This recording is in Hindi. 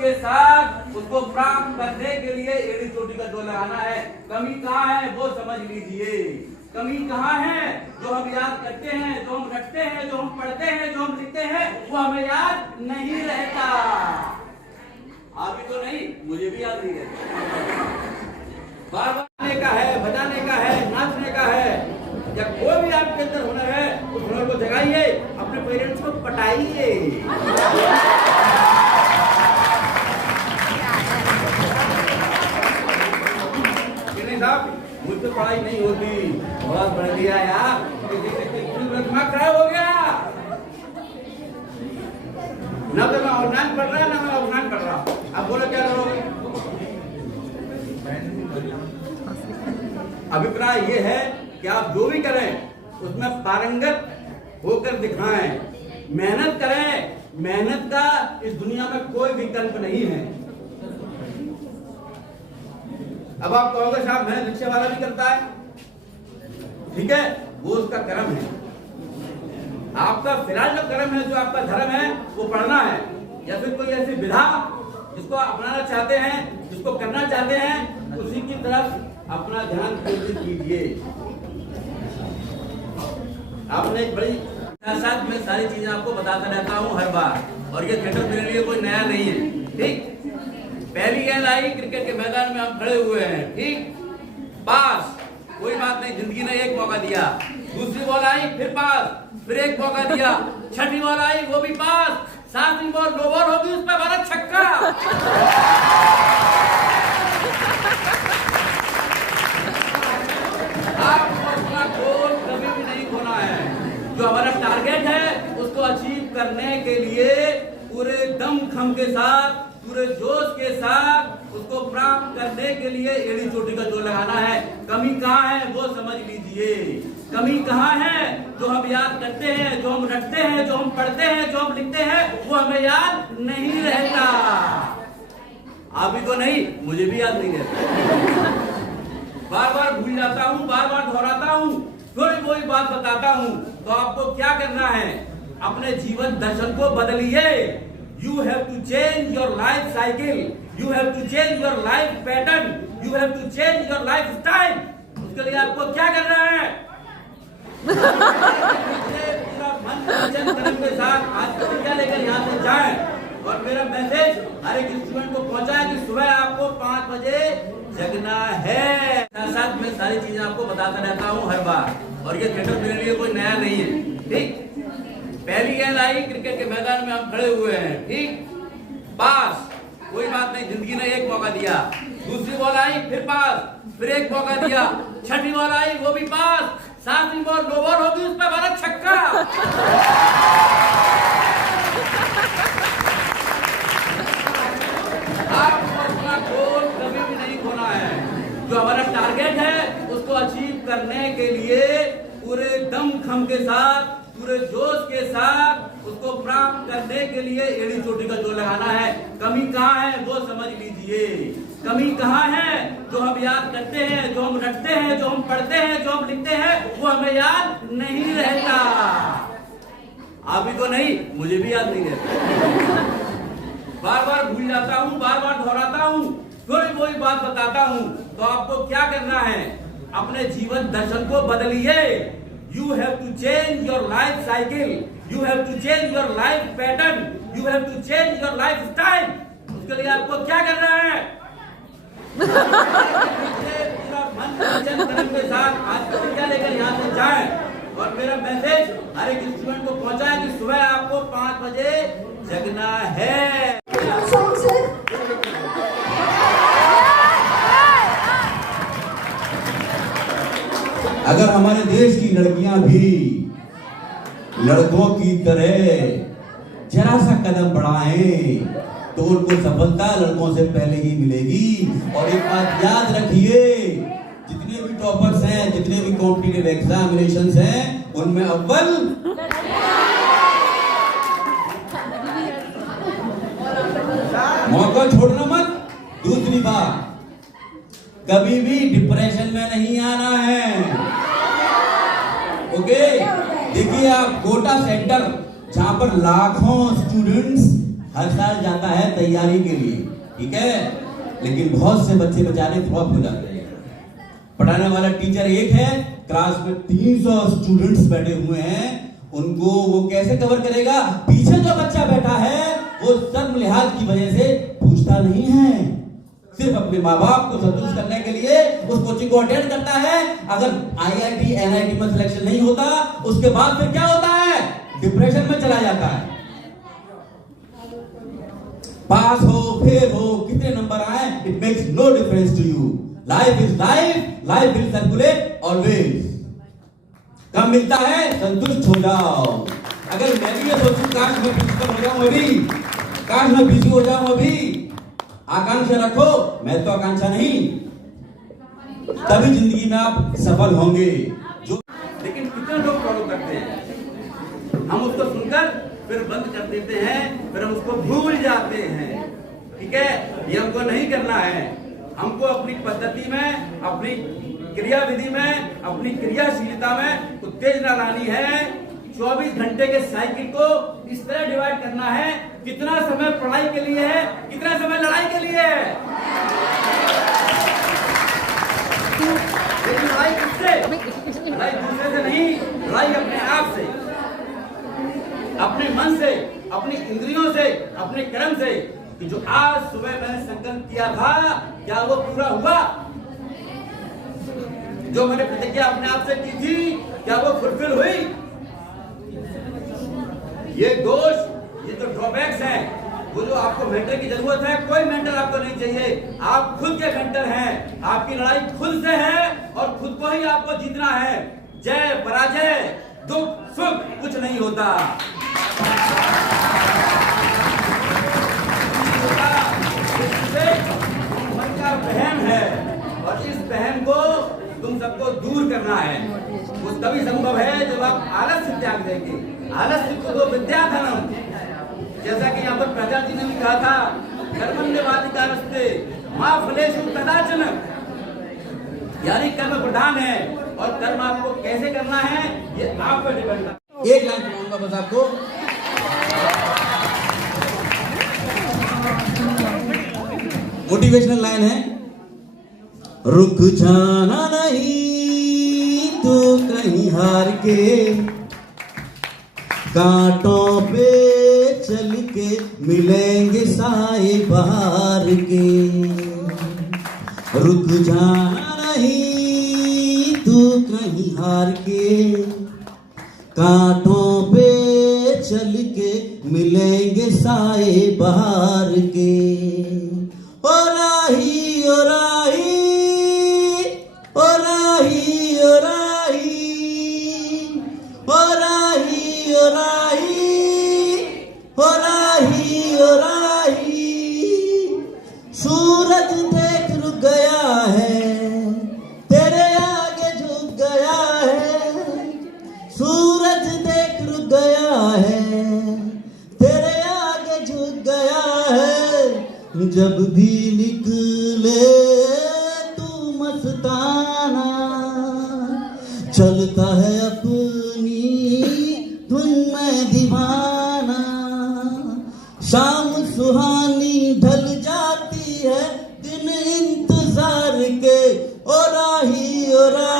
के साथ उसको प्राप्त करने के लिए एड़ी चोटी का जोर लगाना है। कमी कहाँ है वो समझ लीजिए। कमी कहाँ है? जो हम याद करते हैं, जो हम रटते हैं, जो हम पढ़ते हैं, जो हम लिखते हैं, वो हमें याद नहीं रहता। अभी तो नहीं, मुझे भी याद नहीं रहता। बार बार का है, बजाने का है, नाचने का है, या कोई भी आपके अंदर हुनर है, उस हुनर को जगाइए, अपने पेरेंट्स को पटाइए। मुझसे पढ़ाई नहीं होती, थोड़ा पढ़ लिया यार, दिमाग खराब हो गया। ना तो मैं ऑनलाइन पढ़ रहा, ना मैं ऑफलाइन पढ़ रहा। अब बोलो क्या करोगे? अभिप्राय ये है कि आप जो भी करें उसमें पारंगत होकर दिखाएं, मेहनत करें। मेहनत का इस दुनिया में कोई विकल्प नहीं है। अब आप कहोगे साहब मेहनत रिक्शे वाला भी करता है, ठीक है, वो उसका कर्म है। आपका फिलहाल जो कर्म है, जो आपका धर्म है, वो पढ़ना है, या फिर कोई ऐसी विधा जिसको अपनाना चाहते हैं, जिसको करना चाहते हैं, उसी की तरफ अपना ध्यान केंद्रित कीजिए। आपने एक बड़ी साथ में सारी चीजें आपको बताता रहता हूँ हर बार, और ये थिएटर मेरे लिए कोई नया नहीं है। ठीक, पहली गेंद आई, क्रिकेट के मैदान में हम खड़े हुए हैं, ठीक, पास, कोई बात नहीं, जिंदगी ने एक मौका दिया। दूसरी बॉल आई, फिर पास, फिर एक मौका दिया, छठी बॉल आई, वो भी पास, सातवीं बॉल नो बॉल होगी, उस पर हमारा छक्का। आपको अपना गोल कभी भी नहीं खोना है। जो हमारा टारगेट है उसको अचीव करने के लिए पूरे दम खम के साथ, पूरे जोश के साथ उसको प्राप्त करने के लिए एड़ी चोटी का जोर लगाना है। कमी कहाँ है वो समझ लीजिए। कमी कहाँ है? जो हम याद करते हैं, जो हम रटते हैं, जो हम पढ़ते हैं, जो हम लिखते हैं, वो हमें याद नहीं रहता। अभी तो नहीं, मुझे भी याद नहीं रहता। बार बार भूल जाता हूँ, बार बार दोहराता हूँ, फिर वही बात बताता हूँ। तो आपको क्या करना है? अपने जीवन दर्शन को बदलिए। You have to change your life cycle. You have to change your life pattern. You have to change your lifestyle. उसके लिए आपको क्या करना है? पूरा मन वचन कर्म के साथ आज प्रतिज्ञा लेकर यहाँ से जाएं, और मेरा मैसेज हर एक स्टूडेंट को पहुँचाएं कि सुबह आपको 5 बजे जगना है। साथ में सारी चीजें आपको बताता रहता हूँ हर बार, और ये थिएटर मेरे लिए कोई नया नहीं है। ठीक, पहली गेंद आई, क्रिकेट के मैदान में हम खड़े हुए हैं, ठीक, पास, कोई बात नहीं, जिंदगी ने एक मौका दिया। दूसरी बॉल आई, फिर पास, फिर एक मौका दिया, छठी बॉल आई, वो भी पास, सातवीं बॉल नो बॉल होगी, उस पर हमारा छक्का। आपको अपना गोल कभी भी नहीं खोना है। जो हमारा टारगेट है उसको अचीव करने के लिए पूरे दम खम के साथ, पूरे जोश के साथ उसको प्राप्त करने के लिए एड़ी चोटी का जोर लगाना है। कमी कहाँ है वो समझ लीजिए। कमी कहाँ है? जो हम याद करते हैं, जो हम रटते हैं, जो हम पढ़ते हैं, जो हम लिखते हैं, वो हमें याद नहीं रहता। अभी तो नहीं, मुझे भी याद नहीं रहता। बार बार भूल जाता हूँ, बार बार दोहराता हूँ, फिर वही बात बताता हूँ। तो आपको क्या करना है? अपने जीवन दर्शन को बदलिए। You have to change your life cycle. You have to change your life pattern. You have to change your lifestyle. उसके लिए आपको क्या करना है? पूरा मन वचन कर्म के साथ आज प्रतिज्ञा लेकर यहाँ से जाएं, और मेरा मैसेज हर एक स्टूडेंट को पहुँचाएं कि सुबह आपको 5 बजे जगना है। अगर हमारे देश की लड़कियां भी लड़कों की तरह जरा सा कदम बढ़ाएं तो उनको सफलता लड़कों से पहले ही मिलेगी। और एक बात याद रखिए, जितने भी टॉपर्स हैं, जितने भी कॉम्पिटिटिव एग्जामिनेशंस हैं, उनमें अव्वल मौका छोड़ना मत। दूसरी बात, कभी भी डिप्रेशन में नहीं आना है। ओके, देखिए आप कोटा सेंटर जहां पर लाखों स्टूडेंट्स हर साल जाता है तैयारी के लिए, ठीक है, लेकिन बहुत से बच्चे बेचारे फ्लॉप हो जाते हैं। पढ़ाने वाला टीचर एक है, क्लास में 300 स्टूडेंट्स बैठे हुए हैं, उनको वो कैसे कवर करेगा? पीछे जो बच्चा बैठा है वो शर्म लिहाज की वजह से पूछता नहीं है, सिर्फ अपने माँ बाप को संतुष्ट करने के लिए उस कोचिंग को अटेंड करता है। अगर IIT NIT में सिलेक्शन नहीं होता, उसके बाद फिर क्या होता है? डिप्रेशन में चला जाता है। पास हो फेल हो, कितने नंबर आए, it makes no difference to you. Life is life, life will circulate always. कब मिलता है? संतुष्ट हो जाओ। अगर मैं भी ये सोचूं काश मैं प्रिंसिपल हो जाऊं अभी, काश मैं बिजी हो जाऊं अभी, आकांक्षा रखो, मैं तो आकांक्षा नहीं, तभी जिंदगी में आप सफल होंगे। जो लेकिन कितने लोग फॉलो करते हैं? हम उसको सुनकर फिर बंद कर देते हैं, फिर हम उसको भूल जाते हैं। ठीक है, ये हमको नहीं करना है। हमको अपनी पद्धति में, अपनी क्रियाविधि में, अपनी क्रियाशीलता में उत्तेजना लानी है। 24 घंटे के साइकिल को इस तरह डिवाइड करना है, कितना समय पढ़ाई के लिए है, कितना समय लड़ाई के लिए है। लेकिन लड़ाई किससे? लड़ाई दूसरे से नहीं, लड़ाई अपने आप से, अपने मन से, अपनी इंद्रियों से, अपने कर्म से। कि जो आज सुबह मैंने संकल्प किया था, क्या वो पूरा हुआ? जो मैंने प्रतिज्ञा अपने आप से की थी, क्या वो फुलफिल हुई? ये दोष, ये जो ड्रॉबैक्स हैं, वो जो आपको मेंटर की जरूरत है, कोई मेंटर आपको नहीं चाहिए। आप खुद के मेंटर हैं। आपकी लड़ाई खुद से है और खुद को ही आपको जीतना है। जय पराजय, दुख सुख कुछ नहीं होता। मन का वहम है और इस वहम को तुम सबको दूर करना है। वो तभी संभव है जब आप आलस्य त्याग देंगे। आलस्य को दो विद्या धनम, जैसा कि यहाँ पर प्रजा जी ने भी कहा था, कर्मण्यवाधिकारस्ते मा फलेषु कदाचन, यानी कर्म प्रधान है और कर्म आपको कैसे करना है ये आप पर डिपेंड करता है। एक लाइन सुनाऊंगा बस आपको, मोटिवेशनल लाइन है, रुक जाना नहीं तो कहीं हार के, कांटों पे चल के मिलेंगे साए बहार के। रुक जाना नहीं तू कहीं हार के, कांटों पे चल के मिलेंगे साए बहार के। ओ राही ओ राही ओ राही ओ राही ओ राही ओ राही ओ राही ओ राही, सूरज देख रुक गया है, तेरे आगे झुक गया है। सूरज देख रुक गया है, तेरे आगे झुक गया है। जब भी निकले तू मस्ताना, चलता है अपनी धुन में दीवाना। शाम सुहानी ढल जाती है दिन इंतजार के, ओ राही ओ राही।